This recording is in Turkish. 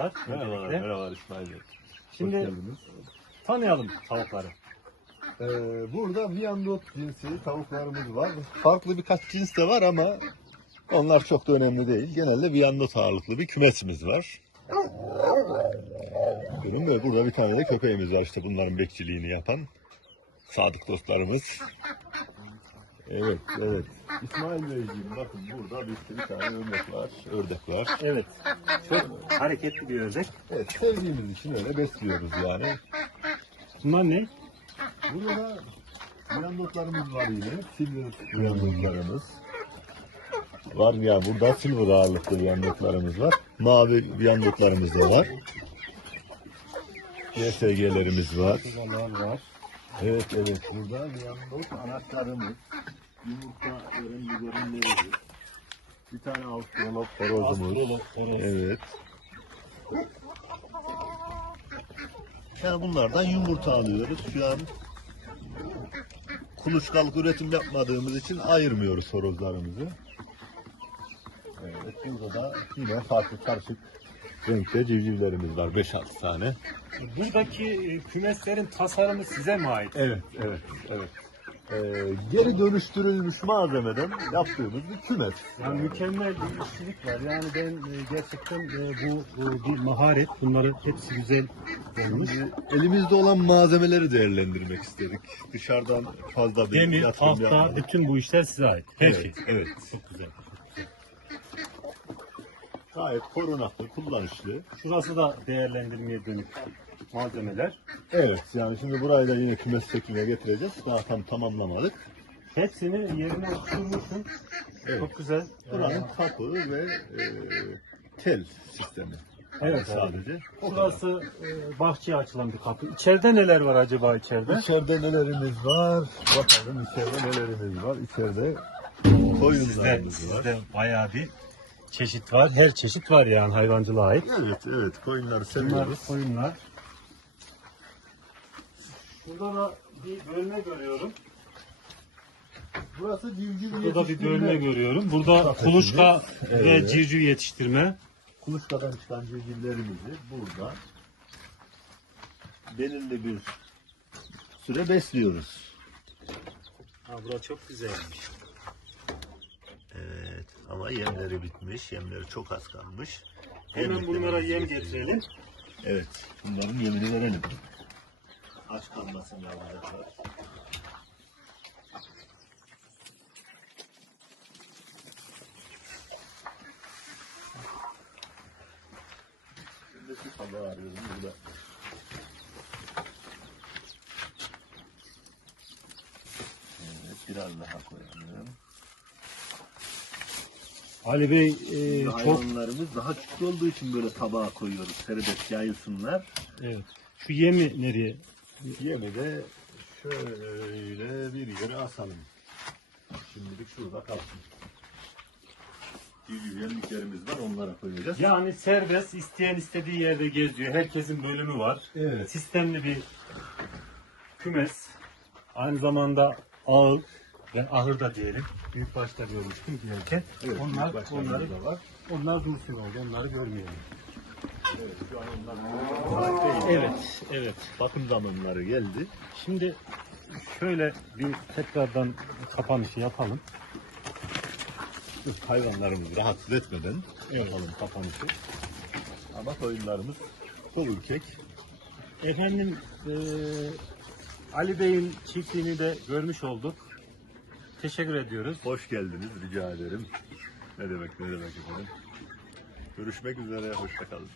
merhabalar. Merhabalar, öncelikle. merhabalar İsmail Bey. Şimdi geldiniz. tanıyalım tavukları. Ee, burada Viandot cinsi tavuklarımız var. Farklı birkaç cins de var ama onlar çok da önemli değil. Genelde Viandot ağırlıklı bir kümesimiz var. Benim ve burada bir tane de köpeğimiz var işte bunların bekçiliğini yapan sadık dostlarımız. Evet, evet. İsmail Beyciğim bakın burada bir, bir tane ördek var. Ördek var. Evet. Çok hareketli bir ördek. Evet, sevdiğimiz için öyle besliyoruz yani. Bunlar ne? Burada da Viandotlarımız var yine. Silver Viandotlarımız. Var ya burada silver ağırlıklı Viandotlarımız var. Mavi Viandotlarımız da var. YSG'lerimiz var. Evet evet burada Viandot anahtarımız. Yumurta veren biberonlarımız. Bir tane Astrolog horozumuz. Astrolog horoz. Evet. Yani bunlardan yumurta alıyoruz. Şu an kuluçkalık üretim yapmadığımız için ayırmıyoruz horozlarımızı. Evet, burada da yine farklı karışık renkte civcivlerimiz var. 5-6 tane. Buradaki e, kümeslerin tasarımı size mi ait? Evet, evet, evet. Ee, geri dönüştürülmüş malzemeden yaptığımız bir kümes. Yani mükemmel bir işçilik var. Yani ben e, gerçekten e, bu, bu bir maharet. Bunları hepsi güzel olmuş. Elimizde olan malzemeleri değerlendirmek istedik. Dışarıdan fazla bir Demir, yatırım tahta, yapmadık. bütün bu işler size ait. Her Evet, şey. evet. Çok güzel. Gayet korunaklı, kullanışlı. Şurası da değerlendirmeye dönük malzemeler. Evet, yani şimdi burayı da yine kümes şekline getireceğiz. Daha tam tamamlamadık. Hepsini yerine oturmuşsun. Evet. Çok güzel. Buranın kapı ve e, tel sistemi. Evet sadece. Burası e, bahçeye açılan bir kapı. İçeride neler var acaba içeride? İçeride nelerimiz var? Bakalım içeride nelerimiz var? İçeride koyunlarımız var. sizde bayağı bir çeşit var. Her çeşit var yani hayvancılığa ait. Evet, evet. Koyunları Bunlar seviyoruz. koyunlar. Burada da bir bölme görüyorum. Burası civciv Burada bir yetiştirme. bölme görüyorum. Burada Kafesimiz. kuluçka ve Evet. civciv yetiştirme. kuluçkadan çıkan civcivlerimizi burada belirli bir süre besliyoruz. Ha, bura çok güzelmiş. Yemleri bitmiş. Yemleri çok az kalmış. Hemen bunlara yem getirelim. Evet. Bunların yemini verelim. Aç kalmasın yavrucaklar. Şimdi şu tabağı arıyorum burada. Evet, biraz daha koyalım. Ali Bey e, çok hayvanlarımız daha küçük olduğu için böyle tabağa koyuyoruz. Serbest yayılsınlar. evet. Şu yemi nereye? Yemi de şöyle bir yere asalım. Şimdilik şurada kalsın. Civciv yemliklerimiz var onlara koyacağız. Yani serbest isteyen istediği yerde geziyor. Herkesin bölümü var. Evet. Sistemli bir kümes. Aynı zamanda ağır ve ahır da diyelim. Büyük başta görmüştüm gelirken. Evet, onlar onları da var. onlar dursun orada. Onları görmeyelim. Evet, şu an onlar Evet, evet. bakım zamanları geldi. Şimdi şöyle bir tekrardan kapanışı yapalım. Hayvanlarımızı rahatsız etmeden yapalım kapanışı. Ama koyunlarımız çok ürkek. Efendim eee, Ali Bey'in çiftliğini de görmüş olduk. Teşekkür ediyoruz. Hoş geldiniz rica ederim. Ne demek ne demek efendim. Görüşmek üzere, hoşçakalın.